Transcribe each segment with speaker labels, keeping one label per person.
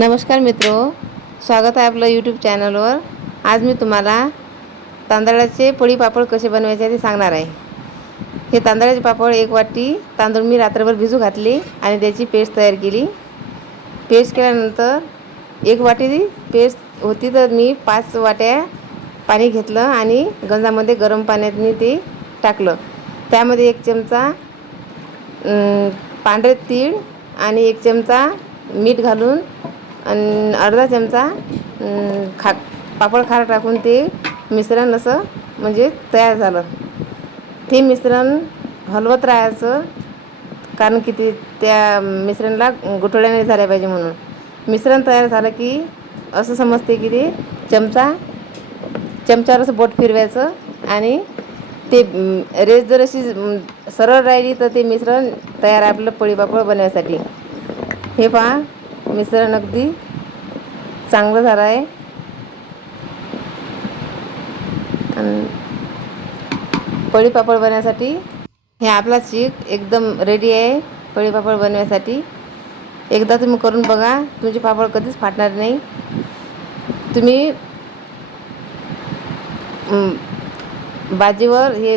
Speaker 1: नमस्कार मित्रो स्वागत आहे आपलं यूट्यूब चॅनलवर आज मी तुम्हाला तांदळाचे पोळी पापड कसे बनवायचे ते सांगणार आहे. हे तांदळाचे पापड एक वाटी तांदूळ मी रात्रभर भिजू घातले आणि त्याची पेस्ट तयार केली. पेस्ट केल्यानंतर एक वाटी पेस्ट होती तर मी पाच वाट्या पाणी घेतलं आणि गंजामध्ये गरम पाण्याने ते टाकलं. त्यामध्ये एक चमचा पांढरे तीळ आणि एक चमचा मीठ घालून आणि अर्धा चमचा खा पापड खार टाकून ते मिश्रण असं म्हणजे तयार झालं. ते मिश्रण हलवत राहायचं कारण की ते त्या मिश्रणला गुठळ्या नाही झाल्या पाहिजे म्हणून. मिश्रण तयार झालं की असं समजते की ते चमचा चमच्यावर असं बोट फिरवायचं आणि ते रेस जर अशी सरळ राहिली तर ते मिश्रण तयार आहे आपलं पोळीपापड बनवायसाठी हे पहा. मिश्रण अगदी चांगलं झालं आहे. आणि पोळीपापड बनवण्यासाठी हे आपला चीक एकदम रेडी आहे पोळीपापड बनवण्यासाठी. एकदा तुम्ही करून बघा तुमचे पापड कधीच फाटणार नाही. तुम्ही बाजीवर हे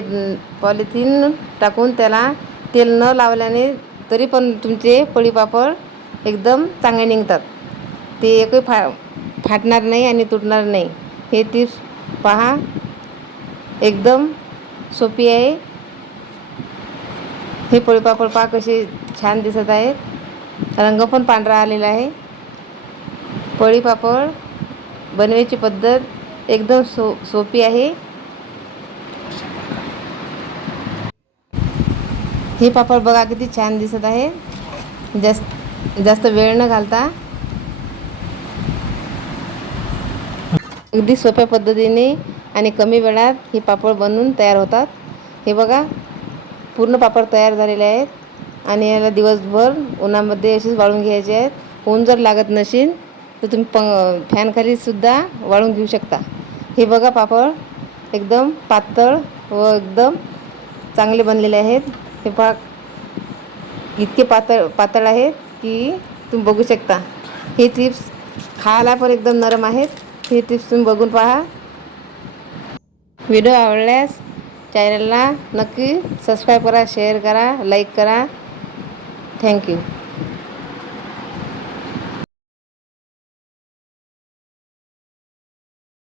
Speaker 1: पॉलिथिन टाकून त्याला तेल न लावल्याने तरी पण तुमचे पोळी पापड एकदम चांगले निघतात. ते एकही फा फाटणार नाही आणि तुटणार नाही. हे टिप्स पहा. एकदम सोपी आहे. हे पोळी पापड पहा कसे छान दिसत आहेत. रंग पण पांढरा आलेला आहे. पोळी पापड बनवायची पद्धत एकदम सो सोपी आहे. हे पापड बघा किती छान दिसत आहे. जास्त जास्त वेळ न घालता. अगदी सोप्या पद्धतीने आणि कमी वेळात हे पापड बनवून तयार होतात. हे बघा पूर्ण पापड तयार झालेले आहेत आणि याला दिवसभर उन्हामध्ये असेच वाळून घ्यायचे आहेत. ऊन जर लागत नसेल तर तुम्ही प फॅनखालीसुद्धा वाळून घेऊ शकता. हे बघा पापड एकदम पातळ व एकदम चांगले बनलेले आहेत. हे पहा इतके पातळ पातळ आहेत. की तुम्ही बघू शकता. हे चिप्स खायला पण एकदम नरम आहेत. हे टिप्स तुम्ही बघून पहा. व्हिडिओ आवडल्यास चॅनलला नक्की सबस्क्राईब करा शेअर करा लाईक करा. थँक्यू